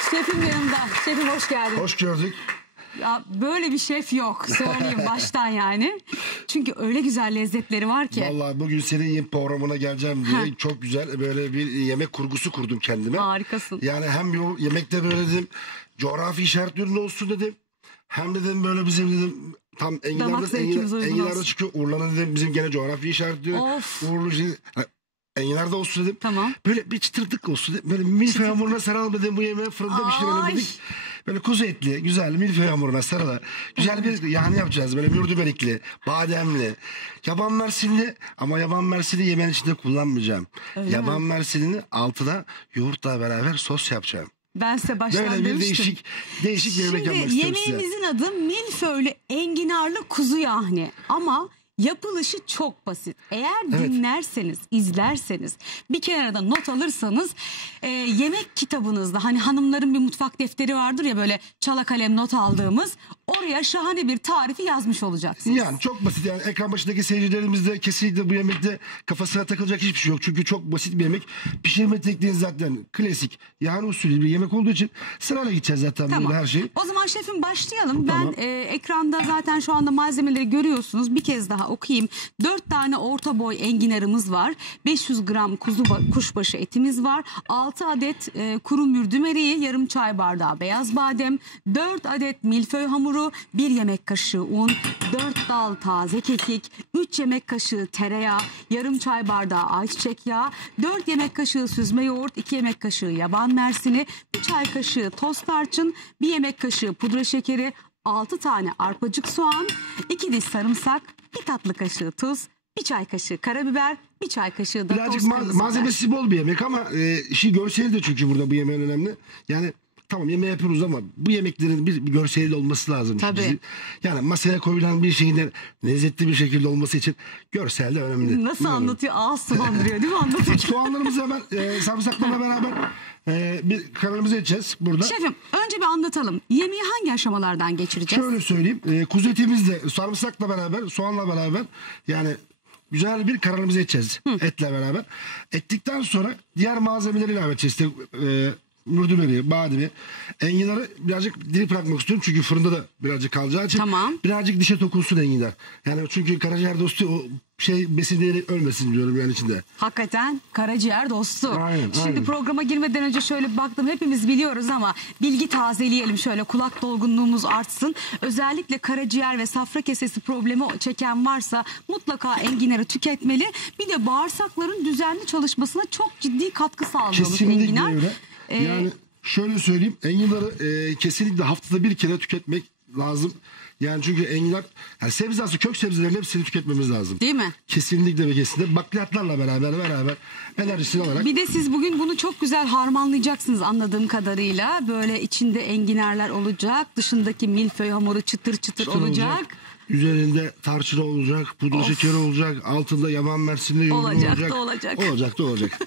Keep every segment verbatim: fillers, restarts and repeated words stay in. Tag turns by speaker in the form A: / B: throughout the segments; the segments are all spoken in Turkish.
A: Şefim yanımda. Şefim hoş geldin.
B: Hoş gördük.
A: Ya böyle bir şef yok. Söyleyeyim baştan yani. Çünkü öyle güzel lezzetleri var ki.
B: Vallahi bugün senin programına geleceğim diye
A: Heh.
B: çok güzel böyle bir yemek kurgusu kurdum kendime.
A: Harikasın.
B: Yani hem yol, yemekte böyle dedim coğrafi işaret ürünü olsun dedim. Hem dedim böyle bizim dedim tam enginarda, enginar, enginarda çıkıyor. Urla'nın dedim bizim gene coğrafi işaret ürünü.
A: Of.
B: Uğurlu şey, enginarda olsun dedim.
A: Tamam.
B: Böyle bir çıtırtık olsun dedim. Böyle milföy hamuruna saralım dedim bu yemeği fırında pişirelim dedik. Böyle kuzu etli, güzel milföy hamuruna sarıla. Güzel bir yani yapacağız. Böyle mürdüberikli, bademli, yaban mersinli ama yaban mersini yemeğin içinde kullanmayacağım.
A: Öyle
B: yaban
A: mi?
B: mersini altına yoğurtla beraber sos yapacağım.
A: Ben size baştan
B: Böyle bir
A: demiştim.
B: değişik değişik bir yemek yapmak
A: Şimdi
B: istiyorum size.
A: yemeğimizin adı milföylü enginarlı kuzu yahni. Ama yapılışı çok basit. Eğer
B: Evet.
A: dinlerseniz, izlerseniz, bir kenarda not alırsanız e, yemek kitabınızda hani hanımların bir mutfak defteri vardır ya böyle çala kalem not aldığımız oraya şahane bir tarifi yazmış olacaksınız.
B: Yani çok basit yani ekran başındaki seyircilerimiz de kesinlikle bu yemekte kafasına takılacak hiçbir şey yok. Çünkü çok basit bir yemek. Pişirme tekniği zaten klasik yani usulü bir yemek olduğu için sırayla gideceğiz zaten
A: Tamam.
B: burada her şey.
A: O zaman şefim başlayalım.
B: Tamam.
A: Ben e, ekranda zaten şu anda malzemeleri görüyorsunuz. Bir kez daha okuyayım. dört tane orta boy enginarımız var. beş yüz gram kuzu kuşbaşı etimiz var. altı adet e, kuru mürdüm eriği, yarım çay bardağı beyaz badem, dört adet milföy hamuru, bir yemek kaşığı un, dört dal taze kekik, üç yemek kaşığı tereyağı, yarım çay bardağı ayçiçek yağı, dört yemek kaşığı süzme yoğurt, iki yemek kaşığı yaban mersini, bir çay kaşığı toz tarçın, bir yemek kaşığı pudra şekeri, altı tane arpacık soğan, iki diş sarımsak, bir tatlı kaşığı tuz, bir çay kaşığı karabiber, bir çay kaşığı da
B: Birazcık
A: toz
B: ma-
A: kırmızı biber.
B: malzemesi bol bir yemek ama e, işi görseli de çünkü burada bu yemeğin önemli. Yani tamam yemeği yapıyoruz ama bu yemeklerin bir, bir görseli de olması lazım.
A: Tabii.
B: Bizi- Yani masaya koyulan bir şeyin de lezzetli bir şekilde olması için görsel de önemli.
A: Nasıl
B: Yani.
A: anlatıyor? Ağız sulandırıyor değil mi anlatırken?
B: Soğanlarımızı hemen e, sarımsaklarla beraber e, bir karamelize edeceğiz burada.
A: Şefim önce bir anlatalım. Yemeği hangi aşamalardan geçireceğiz?
B: Şöyle söyleyeyim. E, kuzu etimizle sarımsakla beraber soğanla beraber yani güzel bir karamelize edeceğiz. Hı. Etle beraber. Ettikten sonra diğer malzemeleri ilave edeceğiz. İşte, e, mürdümeri, bademi, enginarı birazcık diri bırakmak istiyorum. Çünkü fırında da birazcık kalacağı için
A: Tamam.
B: birazcık dişe dokunsun enginar. Yani çünkü karaciğer dostu o şey besin değeri ölmesin diyorum yani içinde.
A: Hakikaten karaciğer dostu.
B: Aynen,
A: Şimdi
B: aynen.
A: programa girmeden önce şöyle bir baktım. Hepimiz biliyoruz ama bilgi tazeleyelim şöyle kulak dolgunluğumuz artsın. Özellikle karaciğer ve safra kesesi problemi çeken varsa mutlaka enginarı tüketmeli. Bir de bağırsakların düzenli çalışmasına çok ciddi katkı sağlıyormuş
B: Kesinlikle
A: enginar.
B: öyle.
A: Ee,
B: Yani şöyle söyleyeyim enginarı e, kesinlikle haftada bir kere tüketmek lazım. Yani çünkü enginar yani sebze aslı kök sebzelerin hepsini tüketmemiz lazım.
A: Değil mi?
B: Kesinlikle ve kesinlikle bakliyatlarla beraber beraber enerjisini alarak.
A: Bir de siz bugün bunu çok güzel harmanlayacaksınız anladığım kadarıyla. Böyle içinde enginarlar olacak. Dışındaki milföy hamuru çıtır çıtır,
B: çıtır
A: olacak.
B: Üzerinde tarçın olacak, pudra
A: Of.
B: şekeri olacak, altında yaban mersinli yoğurdu
A: Olacak
B: olacak.
A: da olacak.
B: Olacak da olacak.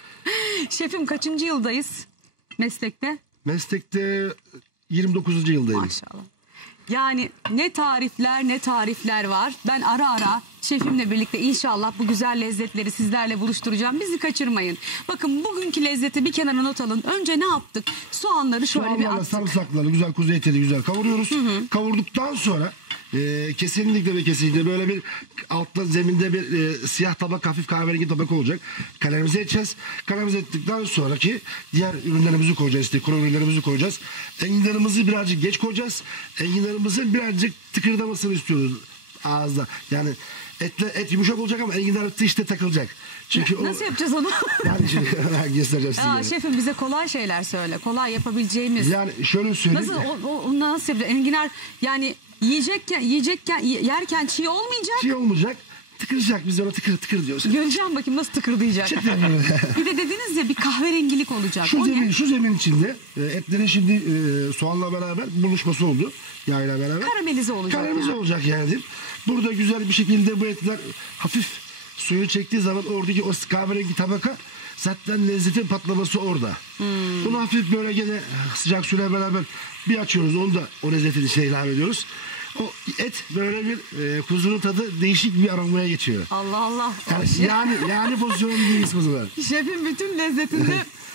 A: Şefim kaçıncı yıldayız meslekte?
B: Meslekte yirmi dokuzuncu yıldayım.
A: Maşallah. Yani ne tarifler ne tarifler var. Ben ara ara şefimle birlikte inşallah bu güzel lezzetleri sizlerle buluşturacağım. Bizi kaçırmayın. Bakın bugünkü lezzeti bir kenara not alın. Önce ne yaptık? Soğanları şöyle bir
B: Soğanlarla
A: attık.
B: sarımsaklarla güzel kuzu etini güzel kavuruyoruz. Hı hı. Kavurduktan sonra e, kesinlikle ve kesinlikle böyle bir altta zeminde bir e, siyah tabak hafif kahverengi tabak olacak. Karamelize edeceğiz. Karamelize ettikten sonraki diğer ürünlerimizi koyacağız. İşte kuru ürünlerimizi koyacağız. Enginarımızı birazcık geç koyacağız. Enginarımızın birazcık tıkırdamasını istiyoruz ağızda. Yani etle et yumuşak olacak ama enginar işte takılacak. Çünkü o,
A: Nasıl yapacağız onu?
B: yani şimdi göstereceğim size.
A: Aa, şefim bize kolay şeyler söyle. Kolay yapabileceğimiz.
B: Yani şöyle söyleyeyim.
A: Nasıl o, o, onu nasıl yapacağız? Enginar yani yiyecekken yiyecekken yerken çiğ olmayacak.
B: Şey olmayacak. Tıkıracak biz ona tıkır tıkır diyoruz.
A: Göreceğim bakayım nasıl tıkırdayacak. Bir de dediniz ya bir kahverengilik olacak.
B: Şu
A: O
B: zemin,
A: ne?
B: şu zemin içinde e, etlerin şimdi e, soğanla beraber buluşması oldu. Yağıyla beraber.
A: Karamelize olacak.
B: Karamelize
A: yani.
B: olacak yani. Burada güzel bir şekilde bu etler hafif suyu çektiği zaman oradaki o kahverengi tabaka zaten lezzetin patlaması orada. Hmm. Bunu hafif böyle gene sıcak suyla beraber bir açıyoruz. Onu da o lezzetin içine ilave ediyoruz. O et böyle bir e, kuzunun tadı değişik bir aromaya geçiyor.
A: Allah Allah.
B: Yani yani, yani pozisyonun değiliz kuzular.
A: Şefin bütün lezzetinde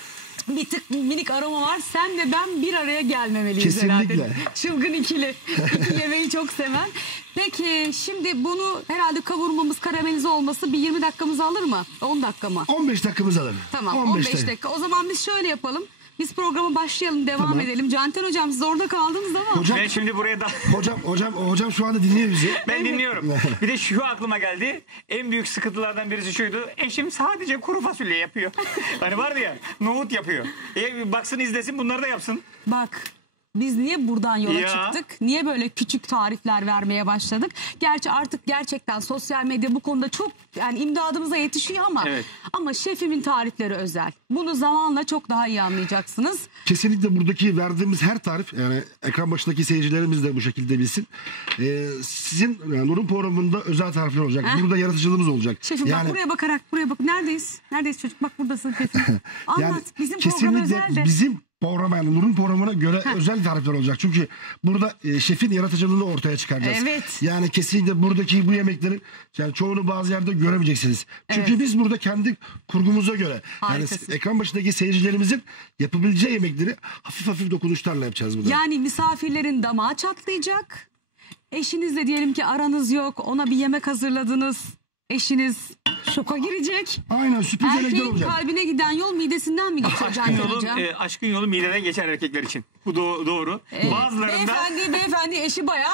A: bir tık minik aroma var. Sen ve ben bir araya gelmemeliyiz
B: Kesinlikle.
A: herhalde. Çılgın ikili. İki yemeği çok seven. Peki şimdi bunu herhalde kavurmamız, karamelize olması bir yirmi dakikamızı alır mı? on dakika mı?
B: on beş dakikamız alır.
A: Tamam on beş dakika. O zaman biz şöyle yapalım. Biz programa başlayalım, devam
B: Tamam.
A: edelim. Canten hocam siz orada kaldınız ama.
B: Hocam,
C: Ben şimdi buraya da...
B: hocam, hocam, hocam şu anda dinliyor bizi.
C: Ben dinliyorum. Bir de şu aklıma geldi. En büyük sıkıntılardan birisi şuydu. Eşim sadece kuru fasulye yapıyor. Hani vardı ya, nohut yapıyor. E, baksın izlesin, bunları da yapsın.
A: Bak biz niye buradan yola
C: Ya.
A: çıktık? Niye böyle küçük tarifler vermeye başladık? Gerçi artık gerçekten sosyal medya bu konuda çok yani imdadımıza yetişiyor ama
C: Evet.
A: ama şefimin tarifleri özel. Bunu zamanla çok daha iyi anlayacaksınız.
B: Kesinlikle buradaki verdiğimiz her tarif, yani ekran başındaki seyircilerimiz de bu şekilde bilsin. Ee, sizin yani Nur'un programında özel tarifler olacak.
A: Heh.
B: Burada yaratıcılığımız olacak.
A: Şefim
B: yani,
A: bak buraya bakarak buraya bak. Neredeyiz? Neredeyiz çocuk? Bak buradasın şefim. Anlat.
B: yani
A: Bizim program
B: kesinlikle
A: özel de.
B: bizim programa yani Nur'un programına göre özel tarifler olacak. Çünkü burada e, şefin yaratıcılığını ortaya çıkaracağız.
A: Evet.
B: Yani kesinlikle buradaki bu yemeklerin yani çoğunu bazı yerde göremeyeceksiniz. Çünkü
A: Evet.
B: biz burada kendi kurgumuza göre
A: Harikasın.
B: yani ekran başındaki seyircilerimizin yapabileceği yemekleri hafif hafif dokunuşlarla yapacağız burada.
A: Yani misafirlerin damağı çatlayacak. Eşinizle diyelim ki aranız yok. Ona bir yemek hazırladınız. Eşiniz şoka girecek.
B: Aynen, sürpriz yemekler
A: Erkeğin
B: olacak.
A: kalbine giden yol midesinden mi geçiyor
C: Aşkın
A: Canten
C: yolu,
A: hocam?
C: e, aşkın yolu mideden geçer erkekler için. Bu do- doğru.
A: Ee,
C: Bazılarında
A: Beyefendi, beyefendi eşi bayağı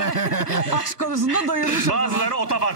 A: aşk konusunda doyurmuş. o zaman.
C: bazıları otoban.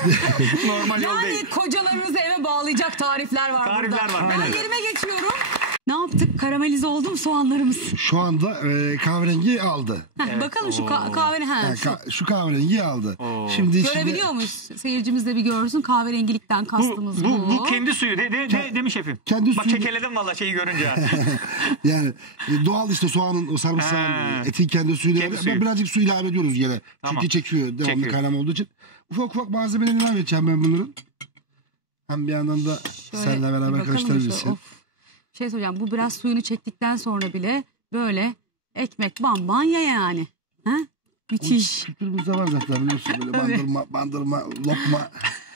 C: Normal yol değil.
A: Yani kocalarınızı eve bağlayacak tarifler var
C: Tarifler
A: burada.
C: var,
A: Ben
C: aynen.
A: yerime geçiyorum. Ne yaptık? Karamelize oldu mu soğanlarımız?
B: Şu anda e, kahverengi aldı.
A: Heh,
C: Evet,
A: bakalım şu ka-
C: oo.
A: kahve ha,
B: Yani
A: şu.
B: ka- şu kahverengi aldı.
C: Oo.
B: Şimdi içinde-
A: Görebiliyor muyuz? Seyircimiz de bir görsün. Kahverengilikten
C: Bu,
A: kastımız bu.
C: bu, bu kendi suyu de, de, de, de mi şefim?
B: Kendi
C: Bak
B: suyu-
C: kekeledim valla şeyi görünce.
B: Yani e, doğal işte soğanın, o sarımsağın,
C: Ha.
B: etin kendi suyunu.
C: Kendi
B: ama
C: suyu.
B: birazcık su ilave ediyoruz yine.
C: Tamam.
B: Çünkü çekiyor. Devamlı
C: Çekiyor.
B: kaynama olduğu için. Ufak ufak malzemelerini ilave edeceğim ben bunların. Hem bir yandan da
A: Şöyle
B: seninle
A: bir
B: beraber
A: bakalım
B: karıştırabilirsin.
A: şöyle, of. Şey söyleyeceğim, bu biraz suyunu çektikten sonra bile böyle ekmek bamban ya yani. Ha? Müthiş.
B: Kültürümüzde var zaten biliyorsun. Böyle
A: Tabii.
B: bandırma, bandırma, lokma.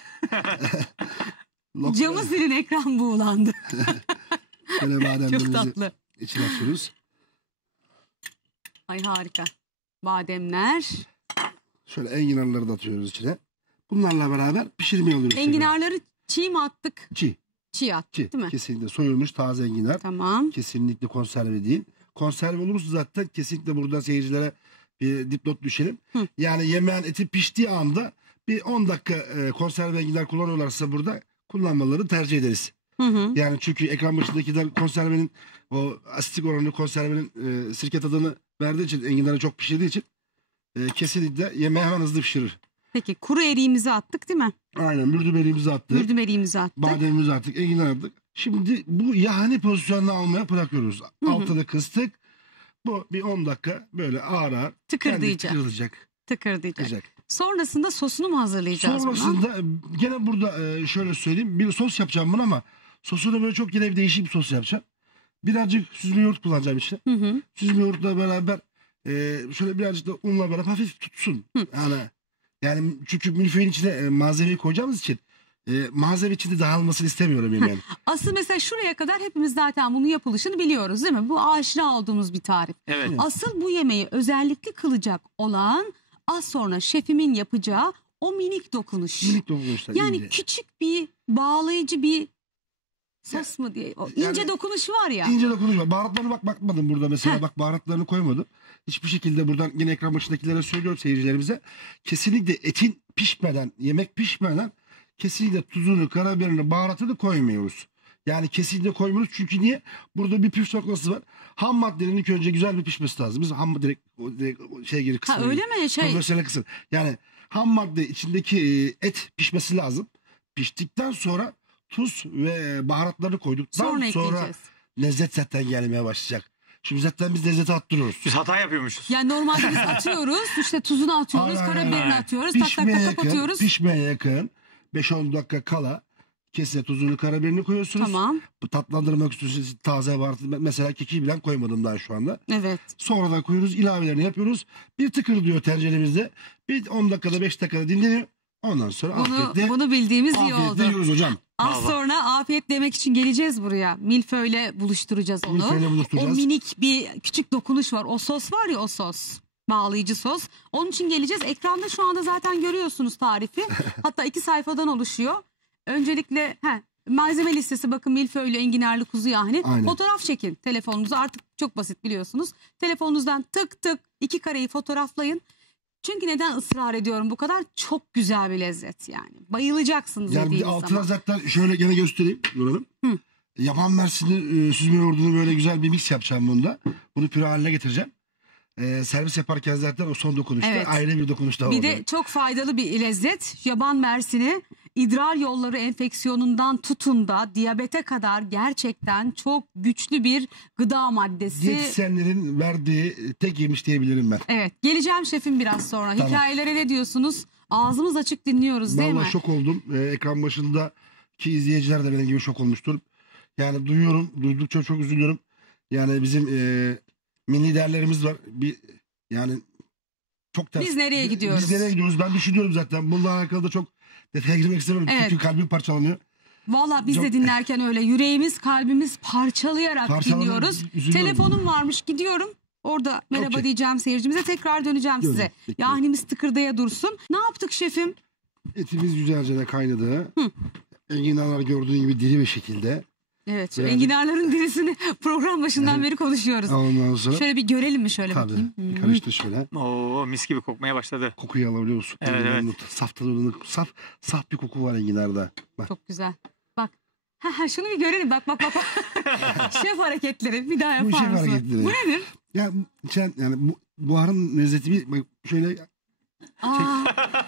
B: lokma.
A: Camı silin, ekran buğulandı.
B: Böyle
A: Çok
B: bademlerimizi
A: tatlı.
B: içine atıyoruz.
A: Ay harika. Bademler.
B: Şöyle enginarları da atıyoruz içine. Bunlarla beraber pişirmeye alıyoruz.
A: Enginarları çiğ mi attık?
B: Çiğ.
A: Çiğ attık
B: Çiğ.
A: değil mi?
B: Kesinlikle soyulmuş taze enginar.
A: Tamam.
B: Kesinlikle konserve değil. Konserve olursa zaten kesinlikle burada seyircilere bir dipnot düşelim.
A: Hı.
B: Yani yemeğin eti piştiği anda bir on dakika e, konserve enginar kullanıyorlarsa burada kullanmalarını tercih ederiz.
A: Hı hı.
B: Yani çünkü ekran başındakiler konservenin o asitik oranı konservenin e, sirke tadını verdiği için, enginarı çok pişirdiği için e, kesinlikle yemeği hemen hızlı pişirir.
A: Peki kuru eriğimizi attık değil mi?
B: Aynen, mürdümeriğimizi attık.
A: Mürdüm eriğimizi attık.
B: Bademimizi attık, enginar attık. Şimdi bu yahani pozisyonunu almaya bırakıyoruz.
A: hı.
B: Altını kıstık. Bu bir on dakika böyle ağır ağır kendi
A: Tıkırdayacak.
B: tıkırılacak.
A: Tıkırdayacak.
B: Kıracak.
A: Sonrasında sosunu mu hazırlayacağız buna?
B: Sonrasında e, gene burada e, şöyle söyleyeyim. Bir sos yapacağım bunu ama sosunu böyle çok yine bir değişik bir sos yapacağım. Birazcık süzme yoğurt kullanacağım içine.
A: Hı hı.
B: Süzme yoğurtla beraber e, şöyle birazcık da unla beraber hafif tutsun.
A: Hı.
B: Yani yani çünkü milföyün içine e, malzemeyi koyacağımız için e, malzeme içinde dağılmasını istemiyorum yemeğin.
A: Asıl mesela şuraya kadar hepimiz zaten bunun yapılışını biliyoruz değil mi? Bu aşina olduğumuz bir tarif.
C: Evet.
A: Asıl bu yemeği özellikle kılacak olan az sonra şefimin yapacağı o minik dokunuş.
B: Minik dokunuşlar.
A: Yani
B: ince.
A: küçük bir bağlayıcı bir sos mu diye. O ince
B: Yani-
A: dokunuş var ya.
B: İnce dokunuş var. Baharatlarına bak bakmadım burada mesela.
A: Heh.
B: Bak baharatlarını koymadım. Hiçbir şekilde buradan yine ekran başındakilere söylüyorum, seyircilerimize. Kesinlikle etin pişmeden, yemek pişmeden kesinlikle tuzunu, karabiberini, baharatını koymuyoruz. Yani kesinlikle koymuyoruz. Çünkü niye? Burada bir püf noktası var. Ham maddenin ilk önce güzel bir pişmesi lazım. Biz ham direkt, o direkt o şey geri kısmına.
A: Ha öyle mi? Şey,
B: Profesyonel kısım. Yani ham madde içindeki e, et pişmesi lazım. Piştikten sonra tuz ve baharatları koyduktan
A: sonra
B: sonra,
A: ekleyeceğiz.
B: lezzet zaten gelmeye başlayacak. Şimdi zaten biz lezzeti attırıyoruz.
C: Biz hata yapıyormuşuz.
A: Yani normalde biz atıyoruz. İşte tuzunu atıyoruz.
B: Aynen,
A: Karabiberini
C: aynen.
A: atıyoruz. Tak tak
B: Pişmeye
A: tak
B: yakın,
A: kapatıyoruz.
B: pişmeye yakın beş on dakika kala kesine tuzunu, karabiberini koyuyorsunuz.
A: Tamam.
B: Bu tatlandırmak istiyorsanız taze baharat, mesela keki bile koymadım daha şu anda.
A: Evet.
B: Sonradan koyuyoruz, ilavelerini yapıyoruz. Bir tıkır diyor tenceremizde. Bir on dakikada beş dakikada dinleniyor. Ondan sonra
A: Bunu,
B: afiyetle,
A: bunu bildiğimiz iyi
B: afiyetle
A: oldu.
B: yiyoruz hocam.
A: Az
C: Vallahi.
A: sonra afiyet demek için geleceğiz buraya. Milföy'le buluşturacağız onu.
B: Milföy'le buluşturacağız.
A: O minik bir küçük dokunuş var. O sos var ya, o sos. Bağlayıcı sos. Onun için geleceğiz. Ekranda şu anda zaten görüyorsunuz tarifi. Hatta iki sayfadan oluşuyor. Öncelikle he, malzeme listesi, bakın milföylü enginarlı kuzu yahni.
B: Aynen.
A: Fotoğraf çekin telefonunuza, artık çok basit biliyorsunuz. Telefonunuzdan tık tık iki kareyi fotoğraflayın. Çünkü neden ısrar ediyorum bu kadar? Çok güzel bir lezzet yani. Bayılacaksınız
B: Yani bir
A: yediğiniz
B: altına
A: zaman.
B: zaten şöyle gene göstereyim Nur Hanım.
A: Hı.
B: Yaban mersini e, süzme yoğurdunu böyle güzel bir mix yapacağım bunda. Bunu püre haline getireceğim. E, servis yaparken zaten o son dokunuşta
A: Evet.
B: ayrı bir dokunuş daha
A: Bir
B: olacak.
A: de çok faydalı bir lezzet. Yaban mersini idrar yolları enfeksiyonundan tutun da diyabete kadar gerçekten çok güçlü bir gıda maddesi.
B: Diyetisyenlerin verdiği tek yemiş diyebilirim ben.
A: Evet, geleceğim şefim biraz sonra.
B: Tamam.
A: Hikayelere ne diyorsunuz? Ağzımız açık dinliyoruz değil
B: Vallahi
A: mi?
B: şok oldum. E, ekran başındaki izleyiciler de benim gibi şok olmuştur. Yani duyuyorum, duydukça çok üzülüyorum. Yani bizim e, milli değerlerimiz var. Bir yani çok ters.
A: Biz nereye gidiyoruz?
B: Biz nereye gidiyoruz? Ben düşünüyorum zaten. Bununla alakalı da çok detaya girmek istemiyorum.
A: Evet.
B: Çünkü kalbim parçalanıyor.
A: Valla biz
B: Çok-
A: de dinlerken öyle yüreğimiz kalbimiz parçalayarak
B: Parçalanan-
A: dinliyoruz.
B: üzülüyorum.
A: Telefonum varmış, gidiyorum. Orada merhaba
B: Okey.
A: diyeceğim seyircimize, tekrar döneceğim
B: Dönün,
A: size.
B: bekliyorum.
A: Yahnimiz tıkırdaya dursun. Ne yaptık şefim?
B: Etimiz güzelce de kaynadı. Enginarlar gördüğün gibi diri bir şekilde.
A: Evet, şu
B: Birazcık-
A: enginarların dirisini program başından beri konuşuyoruz.
B: Ondan sonra
A: Şöyle bir görelim mi şöyle
B: tabii
A: bakayım?
B: bir karıştır şöyle.
C: Oo, mis gibi kokmaya başladı.
B: Kokuyu alabiliyorsun.
C: Evet, evet.
B: Enginarın Saf tadını, saf, saf bir koku var enginarda. Bak.
A: Çok güzel. Bak. Ha, ha, şunu bir görelim. Bak bak bak. bak. Şef hareketleri bir daha
B: Bu
A: yapar
B: şef
A: mısın?
B: hareketleri.
A: Bu nedir?
B: Ya sen yani bu buharın lezzeti bir bak şöyle
A: Aa,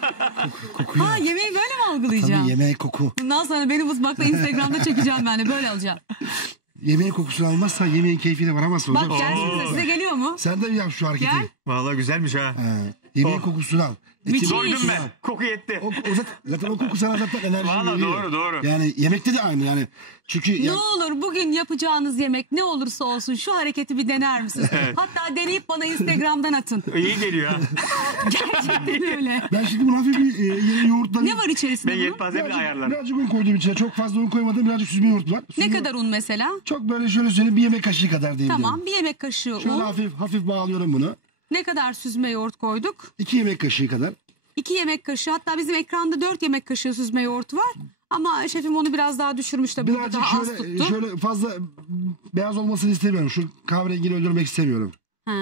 B: kokuyor.
A: ha, yemeği böyle mi algılayacağım?
B: Tabii yemeğe koku.
A: Bundan sonra beni mutfakta Instagram'da çekeceğim ben de, böyle alacağım.
B: Yemeğin kokusunu almazsan yemeğin keyfine varamazsın
A: Bak
B: hocam.
A: gelsin size, size geliyor mu?
B: Sen de bir yap şu hareketi.
A: Gel.
C: Vallahi güzelmiş ha.
B: He, yemeğin
C: Oh.
B: kokusunu al.
A: Müthiş.
B: Etin
C: Doydum
B: kokusunu
C: ben.
B: al.
C: Koku yetti.
B: O, o zaten, zaten o koku sana zaten enerji
C: Vallahi
B: veriyor.
C: doğru, doğru.
B: Yani yemekte de aynı yani. Çünkü
A: Ne
B: ya,
A: olur bugün yapacağınız yemek ne olursa olsun şu hareketi bir dener misiniz? Hatta deneyip bana Instagram'dan atın.
C: İyi geliyor ha.
A: Gerçekten öyle.
B: ben şimdi bunu hafif bir e, yeni yoğurtla...
A: Ne var içerisinde
C: Ben
A: bunun?
C: yelpaze bile ayarlarım.
B: Birazcık un koydum içine. Çok fazla un koymadım. Birazcık süzme yoğurt var.
A: Ne
B: Süzme-
A: kadar un mesela?
B: Çok böyle şöyle söyleyeyim bir yemek kaşığı kadar diyebilirim.
A: Tamam, bir yemek kaşığı
B: Şöyle
A: un.
B: hafif hafif bağlıyorum bunu.
A: Ne kadar süzme yoğurt koyduk?
B: İki yemek kaşığı kadar.
A: İki yemek kaşığı, hatta bizim ekranda dört yemek kaşığı süzme yoğurt var. Ama şefim onu biraz daha düşürmüş de burada
B: Birazcık
A: daha az
B: şöyle
A: tuttu.
B: şöyle fazla beyaz olmasını istemiyorum. Şu kahverengini öldürmek istemiyorum.
A: Ha.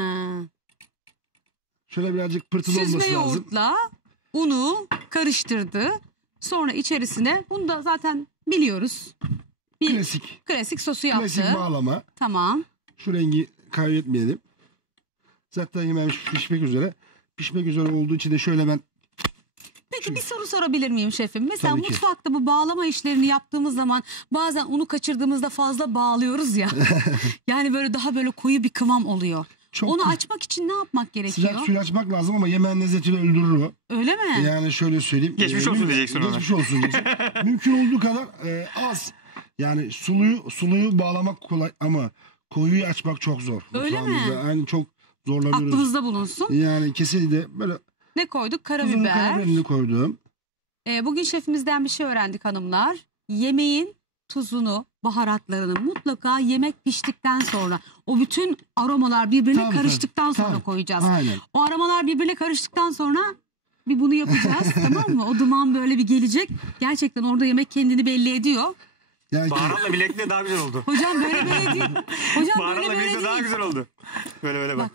B: Şöyle birazcık pırtılı
A: Süzme
B: olması lazım.
A: yoğurtla unu karıştırdı. Sonra içerisine, bunu da zaten biliyoruz. Bir klasik,
B: Klasik.
A: sosu yaptı.
B: Klasik bağlama.
A: Tamam.
B: Şu rengi kaybetmeyelim. Zaten yemeğimiz pişmek üzere. Pişmek üzere olduğu için de şöyle ben
A: Peki bir soru sorabilir miyim şefim? Mesela
B: Tabii ki.
A: mutfakta bu bağlama işlerini yaptığımız zaman bazen unu kaçırdığımızda fazla bağlıyoruz ya. Yani böyle daha böyle koyu bir kıvam oluyor.
B: çok
A: Onu açmak için ne yapmak gerekiyor?
B: sıcak suyla açmak lazım ama yemeğin lezzetini öldürür o.
A: Öyle mi?
B: Yani şöyle söyleyeyim.
C: Geçmiş
B: Ee,
C: olsun
B: müm-
C: diyeceksin ona.
B: Geçmiş olsun diyeceksin. Mümkün olduğu kadar e, az. Yani suluyu suluyu bağlamak kolay ama koyuyu açmak çok zor.
A: Öyle mi?
B: Mutfağımızda Yani çok zorlanıyoruz.
A: Aklınızda bulunsun.
B: Yani kesinlikle böyle
A: Ne koyduk?
B: tuzunu
A: Karabiber.
B: karabiberini koydum.
A: Ee, bugün şefimizden bir şey öğrendik hanımlar. Yemeğin tuzunu, baharatlarını mutlaka yemek piştikten sonra, o bütün aromalar birbirine
B: Tabii,
A: karıştıktan
B: tabii.
A: sonra
B: Tabii.
A: koyacağız.
B: Aynen.
A: O aromalar birbirine karıştıktan sonra bir bunu yapacağız, tamam mı? O duman böyle bir gelecek. Gerçekten orada yemek kendini belli ediyor.
B: Yani
C: Baharatla birlikte daha güzel oldu.
A: Hocam böyle böyle değil. Hocam böyle
C: Baharatla
A: böyle
C: birlikte daha
A: değil.
C: güzel oldu. Böyle böyle bak.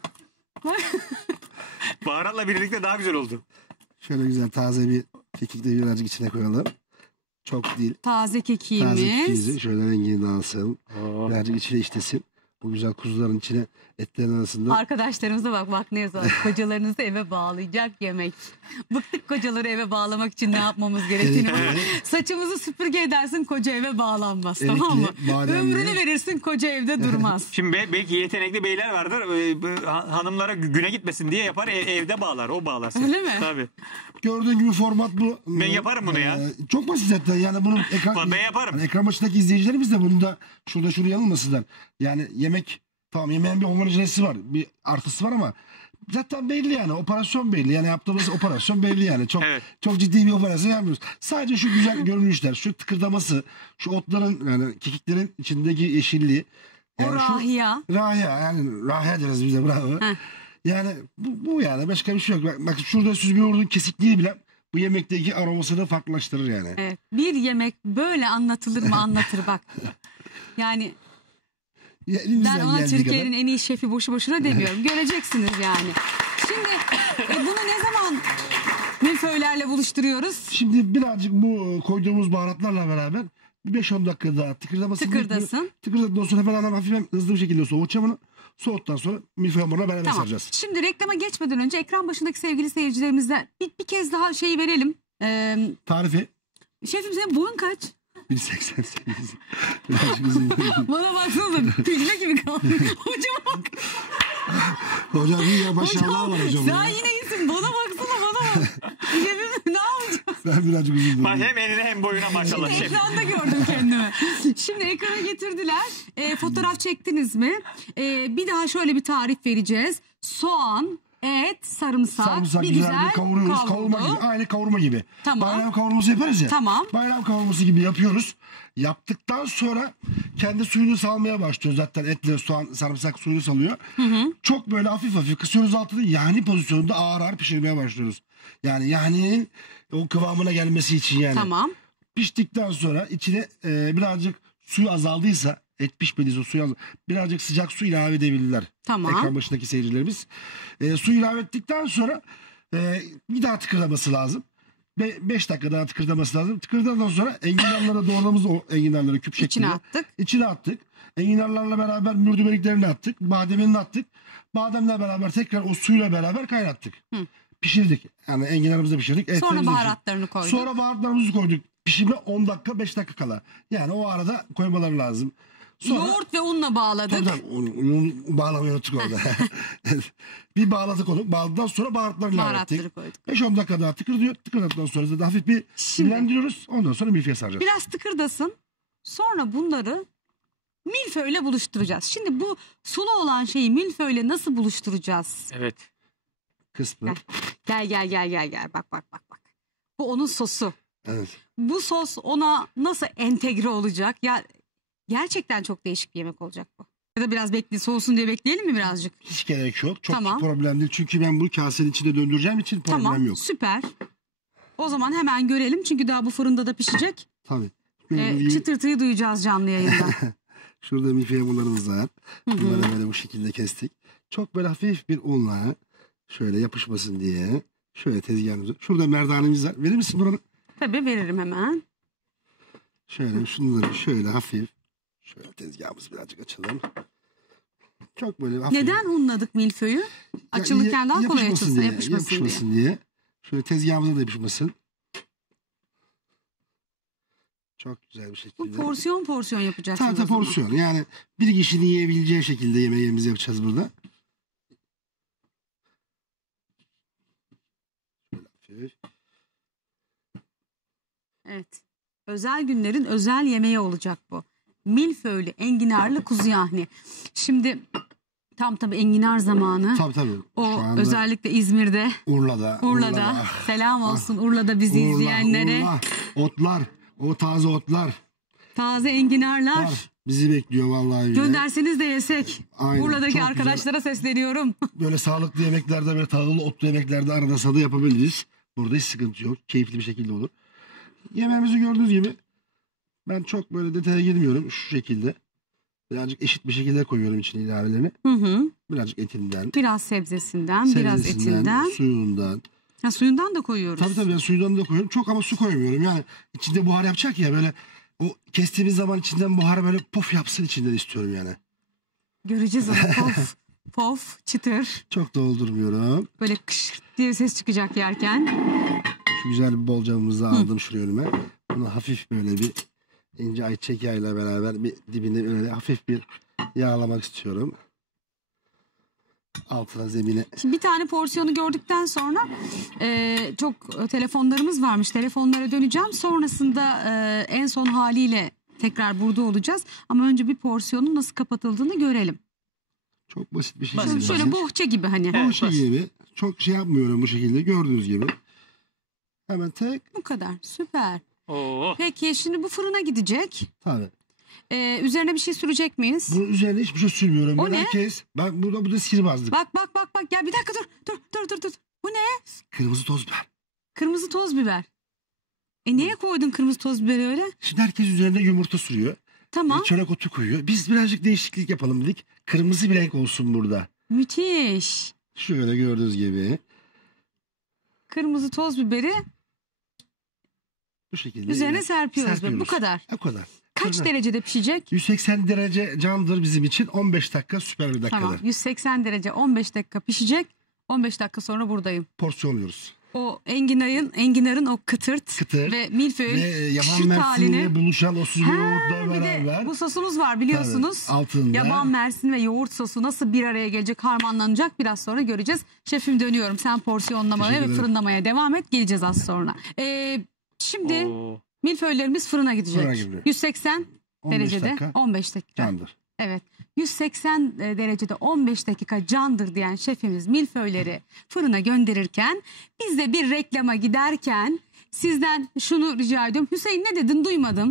C: Baharatla birlikte daha güzel oldu.
B: şöyle güzel taze bir kekik de birazcık içine koyalım. Çok değil.
A: Taze kekiğimiz.
B: Taze kekiğimizi şöyle rengini dağılsın.
C: Oo.
B: Birazcık içine işlesin. Bu güzel kuzuların içine etlerin arasında.
A: Arkadaşlarımıza bak bak ne yazar. Kocalarınızı eve bağlayacak yemek. Bıktık kocaları eve bağlamak için ne yapmamız gerektiğini. Saçımızı süpürge edersin, koca eve bağlanmaz,
B: Erikli,
A: tamam mı?
B: bademli.
A: Ömrünü verirsin, koca evde durmaz.
C: Şimdi be- belki yetenekli beyler vardır. Ee, bu ha- hanımlara gü- güne gitmesin diye yapar, ev- evde bağlar. O bağlarsın.
A: Öyle mi?
C: Tabii.
B: Gördüğün gibi format bu.
C: Ben yaparım bunu ya.
B: Ee, çok basit zaten. Yani bunun ekran,
C: Ben yaparım.
B: hani ekran başındaki izleyicilerimiz de bunu da şurada şuraya yanılmasınlar. Yani yemek tamam, yemeğin bir homojenesi var. Bir artısı var ama zaten belli yani. Operasyon belli. Yani yaptığımız operasyon belli yani. Çok
C: Evet.
B: çok ciddi bir operasyon yapmıyoruz. Sadece şu güzel görünüşler, şu tıkırdaması, şu otların yani kekiklerin içindeki yeşilliği.
A: O
B: Yani şu-
A: rahiya.
B: Rahiya yani rahiya deriz bize bravo.
A: Heh.
B: Yani bu, bu yani başka bir şey yok. Bak, bak şurada süzme yoğurdun kesikliği bile bu yemekteki aromasını farklılaştırır yani.
A: Evet. Bir yemek böyle anlatılır mı anlatır bak. Yani
B: Ya, elimizden
A: ben ona
B: geldiği
A: Türkiye'nin
B: kadar-
A: en iyi şefi boşu boşuna demiyorum. Göreceksiniz yani. Şimdi e, bunu ne zaman milföylerle buluşturuyoruz?
B: Şimdi birazcık bu koyduğumuz baharatlarla beraber beş on dakika daha tıkırdamasını
A: Tıkırdasın.
B: bekliyor. Tıkırdadıktan sonra hemen hemen hafif hem hızlı bir şekilde soğutacağım bunu. Soğuttan sonra milföy hamuruna beraber
A: Tamam.
B: saracağız.
A: Şimdi reklama geçmeden önce ekran başındaki sevgili seyircilerimizden bir, bir kez daha şeyi verelim. Ee,
B: Tarifi
A: şefim senin boyun kaç?
B: bir seksen sekiz. Birazcık uzun.
A: Bana baksanıza tücme gibi kaldı. Hocama bak.
B: Hocam iyi ya başarılar var hocam.
A: Sen
B: ya.
A: yine iyisin. Bana baksana bana bak. Şefim ne yapacağız?
B: Ben birazcık uzun.
C: Bak hem eline hem boyuna maşallah şef.
A: Ekranda gördüm kendimi. Şimdi ekrana getirdiler. E, fotoğraf çektiniz mi? E, bir daha şöyle bir tarif vereceğiz. Soğan, et, sarımsak,
B: Sarımsak
A: bir
B: güzel,
A: güzel
B: bir kavuruyoruz.
A: kavruldu.
B: Kavurma gibi. Aynı kavurma gibi.
A: Tamam.
B: Bayram kavurması yaparız ya.
A: Tamam.
B: Bayram kavurması gibi yapıyoruz. Yaptıktan sonra kendi suyunu salmaya başlıyoruz. Zaten etle soğan, sarımsak suyunu salıyor. Hı hı. Çok böyle hafif hafif kısıyoruz altını. Yani pozisyonunda ağır ağır pişirmeye başlıyoruz. Yani yani o kıvamına gelmesi için yani.
A: Tamam.
B: Piştikten sonra içine e, birazcık suyu azaldıysa et pişmediyse suyu az, birazcık sıcak su ilave edebilirler.
A: Tamam.
B: Ekran başındaki seyircilerimiz. E, su ilave ettikten sonra e, bir daha tıkırdaması lazım. beş dakika daha tıkırdaması lazım. Tıkırdadan sonra enginarlara doğradığımız o enginarları küp şeklinde.
A: İçine attık.
B: İçine attık. Enginarlarla beraber mürdümeliklerini attık. Bademini attık. Bademle beraber tekrar o suyla beraber kaynattık.
A: Hı.
B: Pişirdik. Yani enginarımızı pişirdik.
A: Sonra
B: etlerimizi pişirdik.
A: baharatlarını koyduk.
B: Sonra baharatlarımızı koyduk. Pişirme on dakika beş dakika kala. Yani o arada koymaları lazım. Sonra,
A: Yoğurt ve unla bağladık.
B: Tabii tabii, onu, onu bağlamayı unuttuk orada. Bir bağladık onu. Bağladıktan sonra baharatlarını ilave
A: Baharatları
B: ettik.
A: koyduk.
B: beş on dakika daha tıkırdıyor. Tıkırdıktan sonra da hafif bir
A: Şimdi-
B: dinlendiriyoruz. Ondan sonra milföye saracağız.
A: Biraz tıkırdasın. Sonra bunları milföyle buluşturacağız. Şimdi bu sulu olan şeyi milföyle nasıl buluşturacağız?
C: Evet.
B: Kısmı.
A: Gel gel gel gel gel. Bak bak bak bak. Bu onun sosu.
B: Evet.
A: Bu sos ona nasıl entegre olacak? Ya gerçekten çok değişik bir yemek olacak bu. Ya da biraz bekle soğusun diye bekleyelim mi birazcık?
B: Hiç gerek yok. Çok
A: Tamam.
B: problem değil. Çünkü ben bunu kasenin içinde döndüreceğim için problem
A: Tamam,
B: yok.
A: süper. O zaman hemen görelim çünkü daha bu fırında da pişecek.
B: Tabii.
A: Ee,
B: Gördüğünüz gibi
A: çıtırtıyı duyacağız canlı yayında.
B: şurada milföy hamurlarımız var. Bunları böyle bu şekilde kestik. Çok böyle hafif bir unla şöyle yapışmasın diye şöyle tezgahımızı. Şurada merdanemiz var. Verir misin buranı?
A: Tabii veririm hemen.
B: Şöyle şunları şöyle hafif şöyle tezgahımızı birazcık açalım. Çok böyle hafif.
A: Neden unladık milföyü?
B: Ya,
A: Açılırken daha kolay
B: yapışmasın
A: açılsın,
B: diye,
A: yapışmasın,
B: yapışmasın
A: diye.
B: diye. Şöyle tezgahımıza da yapışmasın. Çok güzel bir
A: Bu
B: şekilde.
A: porsiyon porsiyon yapacaksınız.
B: Tabii tabii
A: o zaman.
B: porsiyon. Yani bir kişinin yiyebileceği şekilde yemeğimizi yapacağız burada. Şöyle hafif.
A: Evet. Özel günlerin özel yemeği olacak bu. Milföylü, enginarlı kuzu yahni. Şimdi tam tabii enginar zamanı.
B: Tabii tabii.
A: O
B: Şu anda
A: özellikle İzmir'de,
B: Urla'da.
A: Urla'da. Selam olsun Urla'da bizi
B: Urla,
A: izleyenlere.
B: Urla. Otlar. O taze otlar
A: Taze enginarlar.
B: var. Bizi bekliyor vallahi. bile.
A: Gönderseniz de yesek.
B: Aynen,
A: Urla'daki
B: çok
A: arkadaşlara sesleniyorum.
B: Böyle sağlıklı yemeklerde böyle tahıllı otlu yemeklerde arada sırada yapabiliriz. Burada hiç sıkıntı yok. Keyifli bir şekilde olur. Yemeğimizi gördüğünüz gibi ben çok böyle detaya girmiyorum şu şekilde. Birazcık eşit bir şekilde koyuyorum içine ilavelerini.
A: Hı hı.
B: Birazcık etinden,
A: Biraz sebzesinden, biraz
B: sebzesinden,
A: etinden.
B: suyundan.
A: Ha, suyundan da koyuyoruz.
B: Tabii tabii ben suyundan da koyuyorum. Çok ama su koymuyorum. Yani içinde buhar yapacak ya böyle o kestiğimiz zaman içinden buhar böyle pof yapsın içinden istiyorum yani.
A: Göreceğiz onu. Pof, pof, çıtır.
B: Çok doldurmuyorum.
A: Böyle kış diye ses çıkacak yerken.
B: Şu güzel bir bolcamımızı aldım şuraya önüme. Bunu hafif böyle bir ince ayçiçek yağıyla beraber bir dibini öyle hafif bir yağlamak istiyorum. Altına zemine.
A: Şimdi bir tane porsiyonu gördükten sonra e, çok telefonlarımız varmış. Telefonlara döneceğim. Sonrasında e, en son haliyle tekrar burada olacağız. Ama önce bir porsiyonun nasıl kapatıldığını görelim.
B: Çok basit bir şey.
C: Basit,
A: Şimdi
B: değil.
A: şöyle bohça gibi hani.
C: Evet.
B: Bu şey gibi. Çok şey yapmıyorum bu şekilde. Gördüğünüz gibi. Hemen tek.
A: Bu kadar. Süper.
C: Oo.
A: Peki şimdi bu fırına gidecek.
B: Tabii.
A: Ee, üzerine bir şey sürecek miyiz?
B: Bunun üzerine hiçbir şey sürmüyorum.
A: O
B: Ben
A: ne?
B: herkes. Ben burada bu da sihirbazlık.
A: Bak bak bak bak. Ya bir dakika dur. Dur dur dur dur. Bu ne?
B: Kırmızı toz biber.
A: Kırmızı toz biber. E niye koydun kırmızı toz biberi öyle?
B: Şimdi herkes üzerine yumurta sürüyor.
A: Tamam.
B: E, çörek otu koyuyor. Biz birazcık değişiklik yapalım dedik. Kırmızı bir renk olsun burada.
A: Müthiş.
B: Şöyle gördüğünüz gibi.
A: Kırmızı toz biberi
B: Bu şekilde.
A: üzerine serpiyoruz.
B: serpiyoruz.
A: Bu kadar.
B: Bu kadar.
A: Kaç
B: Fırına.
A: derecede pişecek?
B: yüz seksen derece candır bizim için. on beş dakika süper bir dakikadır.
A: Tamam. yüz seksen derece on beş dakika pişecek. on beş dakika sonra buradayım.
B: Porsiyonluyoruz.
A: O enginarın enginarın o kıtırt,
B: Kıtır
A: ve milföyün
B: Ve yaban
A: küçük halini.
B: mersinle buluşan o süzme
A: Ha,
B: yoğurtla
A: bir de
B: beraber.
A: bu sosumuz var biliyorsunuz.
B: Tabii, altında.
A: Yaban mersin ve yoğurt sosu nasıl bir araya gelecek, harmanlanacak biraz sonra göreceğiz. Şefim dönüyorum. Sen porsiyonlamaya
B: Teşekkür
A: ve
B: ederim.
A: fırınlamaya devam et. Geleceğiz az sonra. Ee, şimdi
C: Oo.
A: milföylerimiz fırına gidecek.
B: Fırına gidiyor.
A: yüz seksen
B: on beş
A: derecede
B: dakika
A: on beş dakika.
B: candır.
A: Evet. yüz seksen derecede on beş dakika candır diyen şefimiz milföyleri fırına gönderirken biz de bir reklama giderken sizden şunu rica ediyorum. Hüseyin ne dedin duymadım.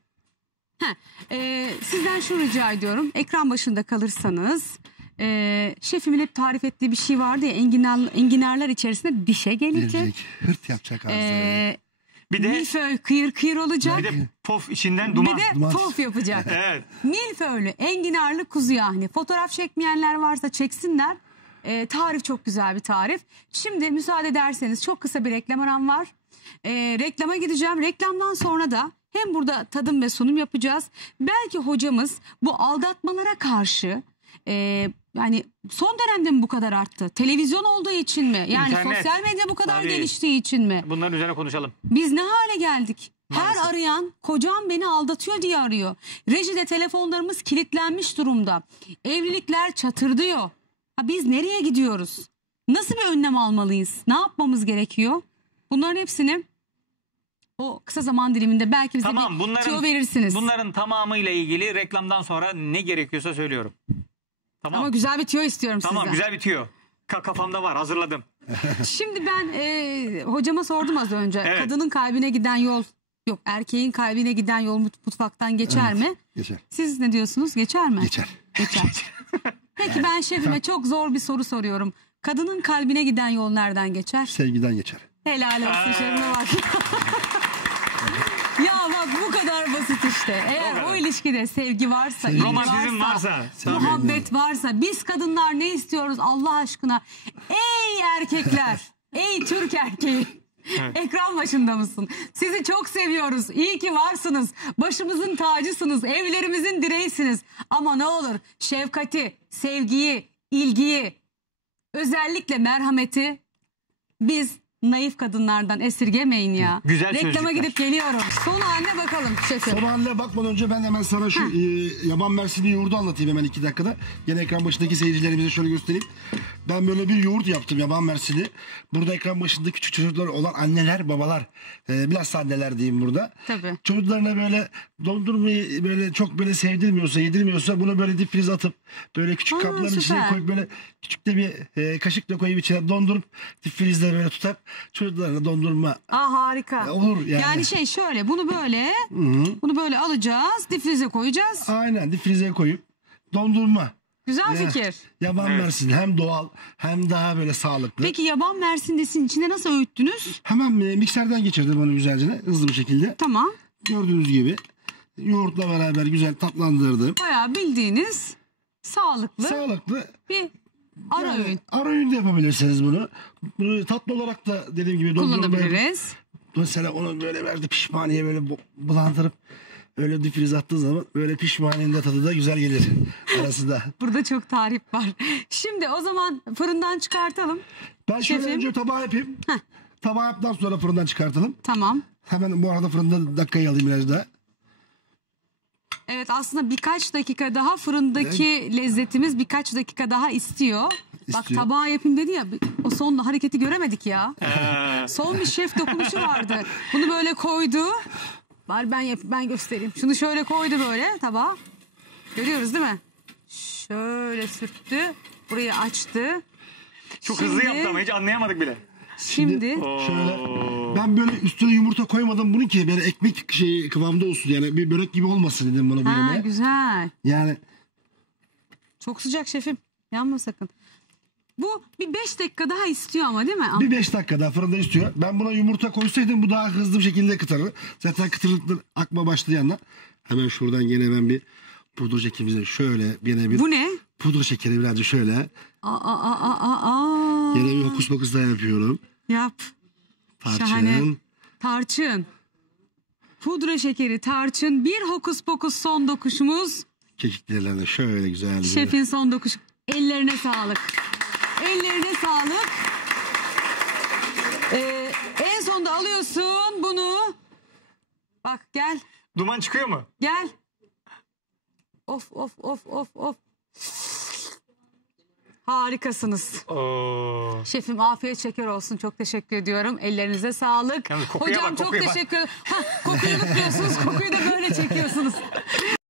A: Heh, e, sizden şunu rica ediyorum. Ekran başında kalırsanız e, şefimin hep tarif ettiği bir şey vardı ya, enginar, enginarlar içerisinde dişe gelecek.
B: Gelecek. Hırt yapacak ağızları.
A: E,
C: Bir de
A: milföy kıyır kıyır olacak.
C: bir de pof içinden duman.
A: Bir de
B: Duman.
A: pof yapacak.
C: Evet.
A: Milföylü, enginarlı kuzu yahni. Fotoğraf çekmeyenler varsa çeksinler. Ee, tarif çok güzel bir tarif. Şimdi müsaade ederseniz çok kısa bir reklam aram var. Ee, reklama gideceğim. Reklamdan sonra da hem burada tadım ve sunum yapacağız. Belki hocamız bu aldatmalara karşı e, yani son dönemde mi bu kadar arttı? Televizyon olduğu için mi? Yani
C: İnternet.
A: sosyal medya bu kadar
C: Tabii.
A: geliştiği için mi?
C: Bunların üzerine konuşalım.
A: Biz ne hale geldik?
C: Maalesef.
A: Her arayan kocam beni aldatıyor diye arıyor. Rejide telefonlarımız kilitlenmiş durumda. Evlilikler çatırdıyor. Ha, biz nereye gidiyoruz? Nasıl bir önlem almalıyız? Ne yapmamız gerekiyor? Bunların hepsini o kısa zaman diliminde belki bize
C: Tamam,
A: bir
C: bunların-
A: tüyo verirsiniz.
C: Bunların tamamıyla ilgili reklamdan sonra ne gerekiyorsa söylüyorum. Tamam.
A: Ama güzel bir tüyo istiyorum
C: Tamam,
A: sizden.
C: güzel bitiyor. Ka kafamda var, hazırladım.
A: Şimdi ben e, hocama sordum az önce.
C: Evet.
A: Kadının kalbine giden yol, yok erkeğin kalbine giden yol mut- mutfaktan geçer
B: Evet.
A: mi?
B: Geçer.
A: Siz ne diyorsunuz? Geçer mi?
B: Geçer.
A: Geçer. Peki ben şefime çok zor bir soru soruyorum. Kadının kalbine giden yol nereden geçer?
B: Sevgiden geçer.
A: Helal olsun
C: Aa.
A: şefime bak. Ya bak bu kadar basit işte. Eğer
C: kadar.
A: o ilişkide sevgi varsa,
B: Sevgi.
A: ilgi
C: Romantizm varsa.
B: Tabii.
A: muhabbet varsa, biz kadınlar ne istiyoruz Allah aşkına? Ey erkekler, ey Türk erkeği. Ekran başında mısın? Sizi çok seviyoruz. İyi ki varsınız. Başımızın tacısınız. Evlerimizin direğisiniz. Ama ne olur şefkati, sevgiyi, ilgiyi, özellikle merhameti biz naif kadınlardan esirgemeyin ya.
C: Güzel
A: Reklama
C: sözcükler.
A: gidip geliyorum. Son haline bakalım şefim.
B: Son haline bakmadan önce ben hemen sana şu e, yaban mersini yoğurdu anlatayım hemen iki dakikada. Gene ekran başındaki seyircilerimize şöyle göstereyim. Ben böyle bir yoğurt yaptım yaban mersini. Burada ekran başında küçük çocuklar olan anneler, babalar, e, bilhassa anneler diyeyim burada.
A: Tabii.
B: Çocuklarına böyle dondurmayı böyle çok böyle sevdirmiyorsa, yedirmiyorsa bunu böyle dip frize atıp böyle küçük
A: Aa,
B: kapların içine
A: süper.
B: koyup böyle küçük de bir e, kaşıkla koyup içine dondurup dip frizde böyle tutup çocuklarına dondurma
A: Aa harika.
B: olur yani.
A: Yani şey şöyle bunu böyle bunu böyle alacağız, difrize koyacağız.
B: Aynen dip frize koyup dondurma.
A: Güzel
B: Ya,
A: fikir.
B: Yaban
C: Evet.
B: mersin hem doğal hem daha böyle sağlıklı.
A: Peki yaban mersindesin içinde nasıl öğüttünüz?
B: Hemen e, mikserden geçirdim onu güzelce hızlı bir şekilde.
A: Tamam.
B: Gördüğünüz gibi yoğurtla beraber güzel tatlandırdım.
A: Bayağı bildiğiniz sağlıklı
B: Sağlıklı.
A: bir ara
B: Yani
A: öğün
B: ara öğün de yapabilirsiniz bunu. Bunu tatlı olarak da dediğim gibi dondurmaya-
A: kullanabiliriz.
B: Mesela onu böyle verdi pişmaniye böyle bu- bulandırıp öyle difrize attığı zaman böyle pişmaniyenin de tadı da güzel gelir arası da.
A: Burada çok tarif var. Şimdi o zaman fırından çıkartalım.
B: Ben şöyle
A: Şefim.
B: önce tabağı yapayım. Tabağı yaptıktan sonra fırından çıkartalım.
A: Tamam.
B: Hemen bu arada fırında dakikayı alayım biraz daha.
A: Evet aslında birkaç dakika daha fırındaki lezzetimiz birkaç dakika daha istiyor. Bak
B: İstiyor.
A: tabağı yapayım dedi ya, o son hareketi göremedik ya.
C: Ee,
A: Son bir şef dokunuşu vardı. Bunu böyle koydu. Bari ben yap ben göstereyim. Şunu şöyle koydu böyle tabağa. Görüyoruz değil mi? Şöyle sürttü. Burayı açtı.
C: Çok
A: Şimdi-
C: hızlı yaptı ama hiç anlayamadık bile.
A: Şimdi
B: Şöyle ben böyle üstüne yumurta koymadım bunu ki böyle ekmek şey kıvamda olsun yani bir börek gibi olmasın dedim bana bu
A: ha,
B: yemeğe.
A: güzel.
B: Yani
A: Çok sıcak şefim. Yanma sakın. Bu bir beş dakika daha istiyor ama değil mi?
B: bir beş dakika daha fırında istiyor. Ben buna yumurta koysaydım bu daha hızlı bir şekilde kıtarır. Zaten kıtırlıklar akma başladı yanına. Hemen şuradan yine ben bir pudra şekerimize şöyle yine bir
A: Bu ne?
B: pudra şekeri birazcık şöyle.
A: Aa, aa, aa, aa, aa.
B: Yine bir hokus pokus daha yapıyorum.
A: Yap.
B: Tarçın.
A: Şahane. Tarçın. Pudra şekeri, tarçın. Bir hokus pokus son dokuşumuz.
B: Kekiklerle şöyle güzel.
A: Şefin son dokuşu. Ellerine sağlık. Ellerine sağlık. Ee, en sonda alıyorsun bunu. Bak gel.
C: Duman çıkıyor mu?
A: Gel. Of of of of of. Harikasınız.
C: Oo.
A: Şefim afiyet şeker olsun. Çok teşekkür ediyorum. Ellerinize sağlık.
C: Yalnız kokuya
A: Hocam
C: bak,
A: çok
C: kokuya bak.
A: teşekkür ederim. Kokuyu unutmuyorsunuz. Kokuyu da böyle çekiyorsunuz.